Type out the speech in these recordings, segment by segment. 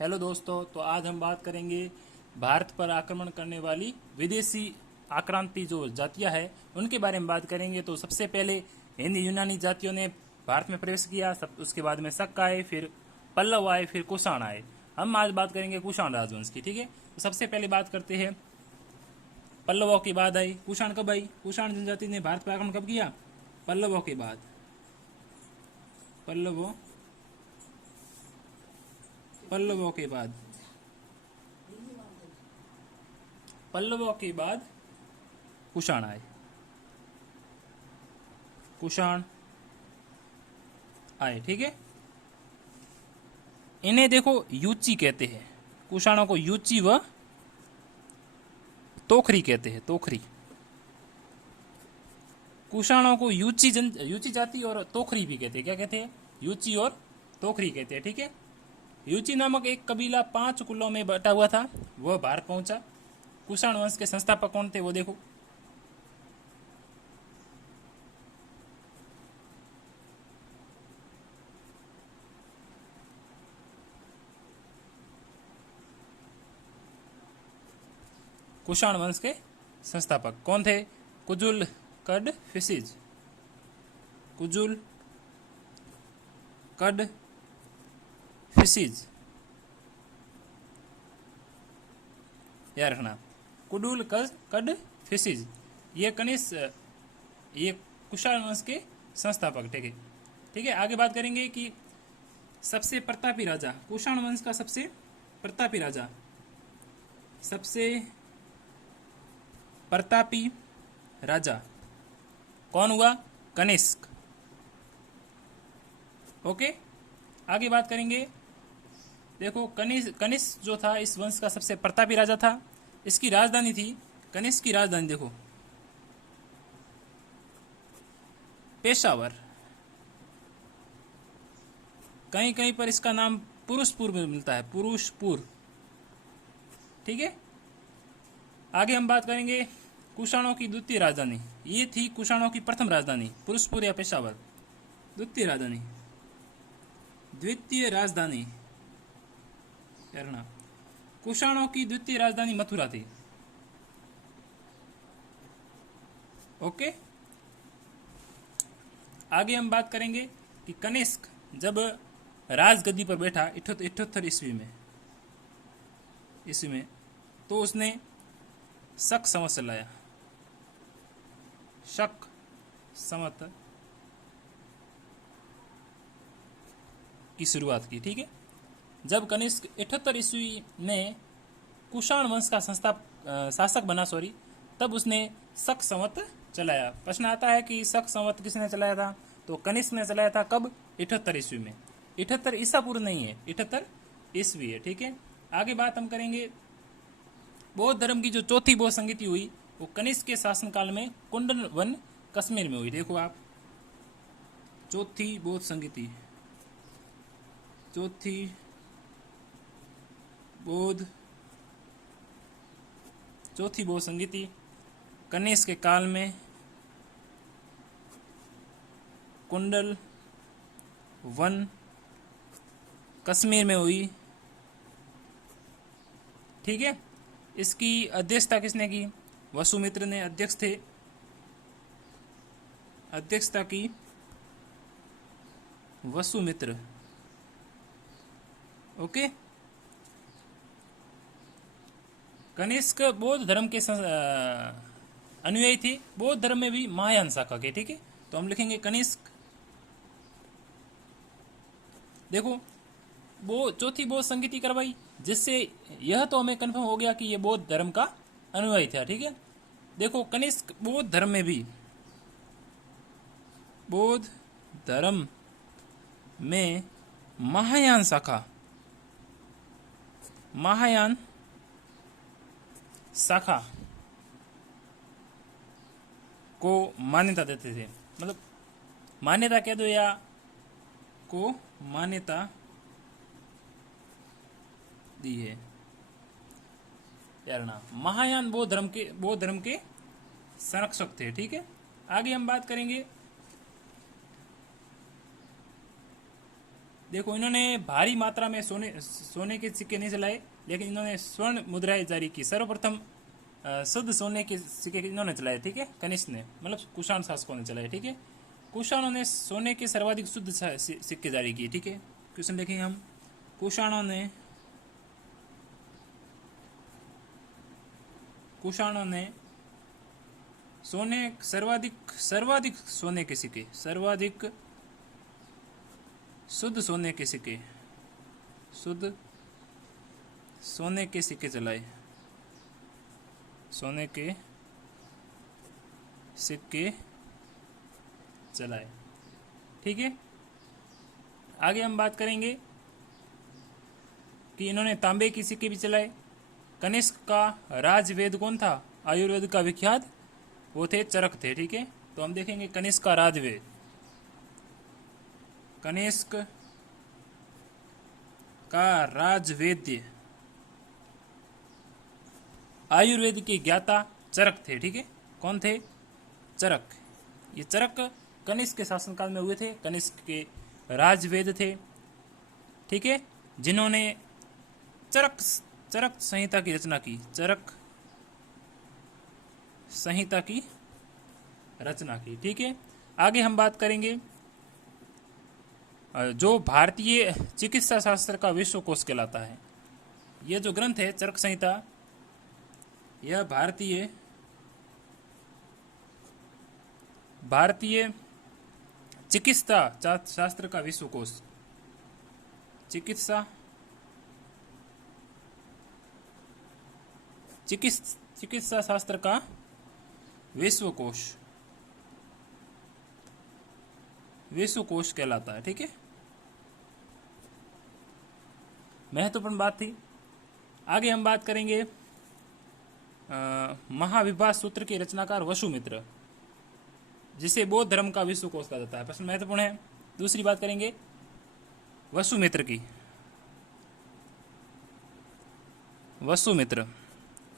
Hello दोस्तों, तो आज हम बात करेंगे भारत पर आक्रमण करने वाली विदेशी आक्रांति जो जातियां हैं उनके बारे में बात करेंगे। तो सबसे पहले हिंद यूनानी जातियों ने भारत में प्रवेश किया, सब उसके बाद में शक आए, फिर पल्लव आए, फिर कुषाण आए। हम आज बात करेंगे कुषाण राजवंश की। ठीक है, तो सबसे पहले बात करते हैं पल्लवों की। बाद आई कुषाण। कब आई? कुषाण जनजाति ने भारत पर आक्रमण कब किया? पल्लवों के बाद। पल्लवों पल्लवों के बाद पल्लवों के बाद कुषाण आए। कुषाण आए, ठीक है। इन्हें देखो यूची कहते हैं। कुषाणों को यूची व तोखरी कहते हैं। तोखरी। कुषाणों को यूची जाति और तोखरी भी कहते हैं। क्या कहते हैं? यूची और तोखरी कहते हैं, ठीक है। यूची नामक एक कबीला 5 कुलों में बटा हुआ था, वह भारत पहुंचा। कुषाण वंश के संस्थापक कौन थे वो देखो। कुषाण वंश के संस्थापक कौन थे? कुजुल कड फिसिज। कुजुल कड फिसिज, याद रखना। कुडुल कड फिसिज ये कुषाण वंश के संस्थापक, ठीक है। ठीक है, आगे बात करेंगे कि सबसे प्रतापी राजा, कुषाण वंश का सबसे प्रतापी राजा, सबसे प्रतापी राजा कौन हुआ? कनिष्क। ओके, आगे बात करेंगे। देखो कनिष्क जो था इस वंश का सबसे प्रतापी राजा था। इसकी राजधानी थी, कनिष्क की राजधानी देखो पेशावर। कहीं कहीं पर इसका नाम पुरुषपुर में मिलता है, पुरुषपुर, ठीक है। आगे हम बात करेंगे कुषाणों की द्वितीय राजधानी। ये थी कुषाणों की प्रथम राजधानी, पुरुषपुर या पेशावर। द्वितीय राजधानी करना। कुषाणों की द्वितीय राजधानी मथुरा थी। ओके, आगे हम बात करेंगे कि कनिष्क जब राजगद्दी पर बैठा 78 ईस्वी में, तो उसने शक संवत चलाया। शक संवत की शुरुआत की, ठीक है। जब कनिष्क 78 ईस्वी में कुषाण वंश का शासक बना, तब उसने शक संवत चलाया। प्रश्न आता है कि शक संवत किसने चलाया था? तो कनिष्क ने चलाया था। कब? 78 ईस्वी में। 78 ईसा पूर्व नहीं है, 78 ईस्वी है, ठीक है। आगे बात हम करेंगे बौद्ध धर्म की जो चौथी बौद्ध संगति हुई वो कनिष्क के शासनकाल में कुंडन वन कश्मीर में हुई। देखो आप, चौथी बौद्ध संगति, चौथी बौद्ध संगति कनिष्क के काल में कुंडल वन कश्मीर में हुई, ठीक है। इसकी अध्यक्षता किसने की? वसुमित्र ने अध्यक्ष थे। अध्यक्षता की वसुमित्र। ओके, कनिष्क बौद्ध धर्म के अनुयायी थे। बौद्ध धर्म में भी महायान शाखा के, ठीक है। तो हम लिखेंगे कनिष्क। देखो वो चौथी बौद्ध संगति करवाई, जिससे यह तो हमें कंफर्म हो गया कि ये बौद्ध धर्म का अनुयायी था, ठीक है। देखो कनिष्क बौद्ध धर्म में भी, बौद्ध धर्म में महायान शाखा को मान्यता देते थे। मतलब मान्यता कह दो या को मान्यता दी है, यार ना। महायान बौद्ध धर्म के संरक्षक थे, ठीक है। आगे हम बात करेंगे देखो, इन्होंने भारी मात्रा में सोने के सिक्के नहीं चलाए, लेकिन इन्होंने स्वर्ण मुद्राएं जारी की। सर्वप्रथम शुद्ध सोने के सिक्के इन्होंने चलाए, ठीक है, कनिष्क ने, मतलब कुषाण शासकों ने चलाए, ठीक है। कुषाणों ने सोने के सर्वाधिक शुद्ध सिक्के जारी किए, ठीक है। क्वेश्चन देखेंगे हम। कुषाणों ने सर्वाधिक सोने के सिक्के, सर्वाधिक शुद्ध सोने के सिक्के, शुद्ध सोने के सिक्के चलाए, सोने के सिक्के चलाए, ठीक है। आगे हम बात करेंगे कि इन्होंने तांबे के सिक्के भी चलाए। कनिष्क का राजवेद कौन था? आयुर्वेद का विख्यात वो थे, चरक थे, ठीक है। तो हम देखेंगे कनिष्क का राजवेद। कनिष्क का राजवेद्य आयुर्वेद के ज्ञाता चरक थे, ठीक है। कौन थे? चरक। ये चरक कनिष्क के शासनकाल में हुए थे, कनिष्क के राजवेद थे, ठीक है, जिन्होंने चरक संहिता की रचना की, चरक संहिता की रचना की, ठीक है। आगे हम बात करेंगे जो भारतीय चिकित्सा शास्त्र का विश्वकोश कहलाता है। यह जो ग्रंथ है चरक संहिता, यह भारतीय चिकित्सा शास्त्र का विश्वकोश, चिकित्सा शास्त्र का विश्वकोश कहलाता है, ठीक है। महत्वपूर्ण बात थी। आगे हम बात करेंगे महाविभाष सूत्र के रचनाकार वसुमित्र, जिसे बौद्ध धर्म का विश्वकोश कहा जाता है। प्रश्न महत्वपूर्ण है। दूसरी बात करेंगे वसुमित्र की। वसुमित्र,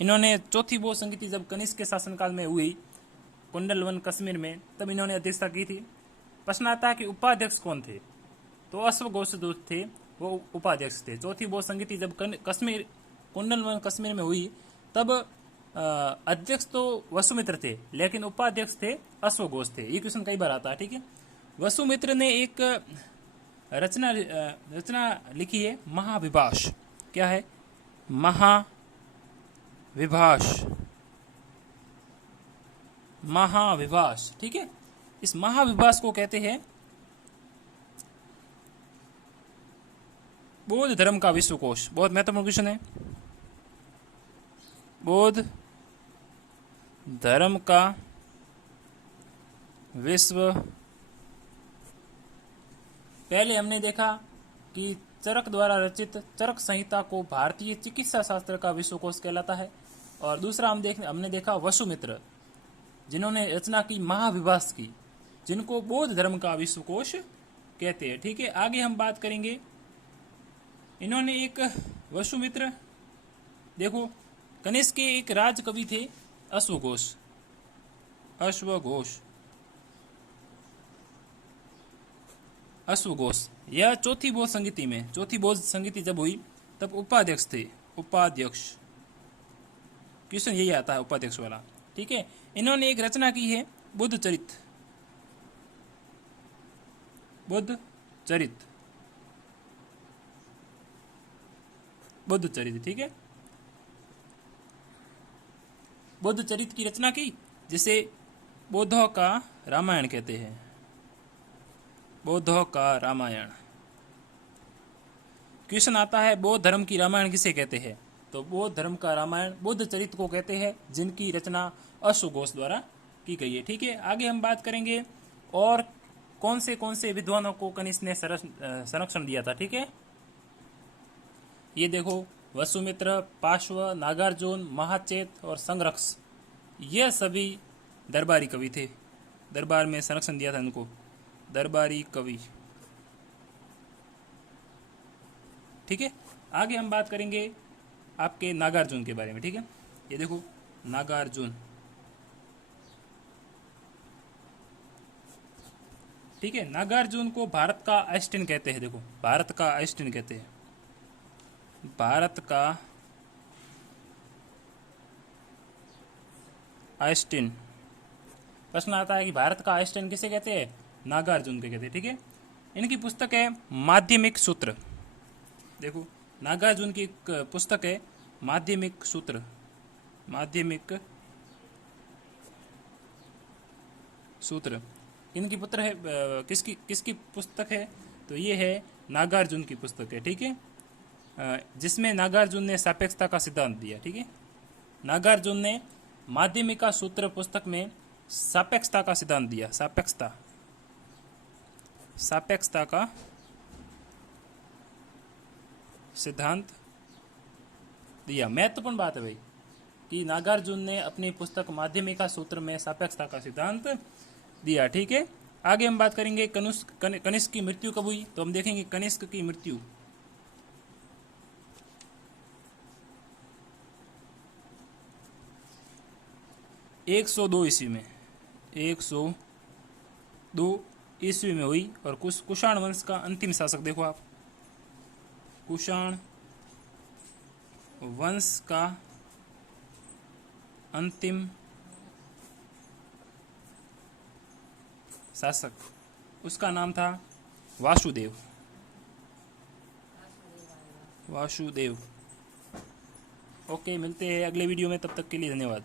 इन्होंने चौथी बौद्ध संगीति जब कनिष्क के शासनकाल में हुई कुंडलवन कश्मीर में, तब इन्होंने अध्यक्षता की थी। प्रश्न आता है कि उपाध्यक्ष कौन थे? तो अश्वघोष थे, वो उपाध्यक्ष थे। चौथी बौद्ध संगीति जब कुंडलवन कश्मीर में हुई, तब अध्यक्ष तो वसुमित्र थे, लेकिन उपाध्यक्ष थे अश्वघोष थे। ये क्वेश्चन कई बार आता है, ठीक है। वसुमित्र ने एक रचना लिखी है, महाविभाष। क्या है? महाविभाष, ठीक है। इस महाविभाष को कहते हैं बौद्ध धर्म का विश्वकोश। बहुत महत्वपूर्ण क्वेश्चन है। बौद्ध धर्म का विश्व, पहले हमने देखा कि चरक द्वारा रचित चरक संहिता को भारतीय चिकित्सा शास्त्र का विश्वकोश कहलाता है। और दूसरा हमने देखा वसुमित्र, जिन्होंने रचना की महाविभाष की, जिनको बौद्ध धर्म का विश्वकोश कहते हैं, ठीक है। आगे हम बात करेंगे, इन्होंने एक वसुमित्र, देखो, कनिष्क के एक राजकवि थे अश्वघोष। यह चौथी बौद्ध संगीति जब हुई, तब उपाध्यक्ष थे। क्वेश्चन यही आता है उपाध्यक्ष वाला, ठीक है। इन्होंने एक रचना की है बुद्ध चरित, ठीक है। बुद्ध चरित की रचना की, जिसे बौद्धों का रामायण कहते हैं। क्वेश्चन आता है बौद्ध धर्म की रामायण किसे कहते हैं? तो बौद्ध धर्म का रामायण बुद्ध चरित को कहते हैं, जिनकी रचना अश्वघोष द्वारा की गई है, ठीक है। आगे हम बात करेंगे और कौन से विद्वानों को कनिष्क ने संरक्षण दिया था, ठीक है। ये देखो, वसुमित्र, पार्श्व, नागार्जुन, महाचेत और संरक्ष, ये सभी दरबारी कवि थे। दरबार में संरक्षण दिया था इनको, दरबारी कवि, ठीक है। आगे हम बात करेंगे आपके नागार्जुन के बारे में, ठीक है। ये देखो, नागार्जुन, ठीक है। नागार्जुन को भारत का आइंस्टीन कहते हैं। देखो, भारत का आइंस्टीन कहते हैं, भारत का आइंस्टीन। प्रश्न आता है कि भारत का आइंस्टीन किसे कहते हैं? नागार्जुन के कहते हैं, ठीक है। इनकी पुस्तक है माध्यमिक सूत्र। देखो, नागार्जुन की एक पुस्तक है माध्यमिक सूत्र, माध्यमिक सूत्र। इनकी पुत्र है किसकी किसकी पुस्तक है? तो ये है नागार्जुन की पुस्तक है, ठीक है। जिसमें नागार्जुन ने सापेक्षता का सिद्धांत दिया, ठीक है। नागार्जुन ने माध्यमिका सूत्र पुस्तक में सापेक्षता का सिद्धांत दिया, सापेक्षता, सापेक्षता का सिद्धांत दिया। महत्वपूर्ण बात है भाई कि नागार्जुन ने अपनी पुस्तक माध्यमिका सूत्र में सापेक्षता का सिद्धांत दिया, ठीक है। आगे हम बात करेंगे कनिष्क की मृत्यु कब हुई। तो हम देखेंगे कनिष्क की मृत्यु 102 ईस्वी में, 102 ईस्वी में हुई। और कुषाण वंश का अंतिम शासक देखो आप, कुषाण वंश का अंतिम शासक, उसका नाम था वासुदेव, वासुदेव। ओके, मिलते हैं अगले वीडियो में, तब तक के लिए धन्यवाद।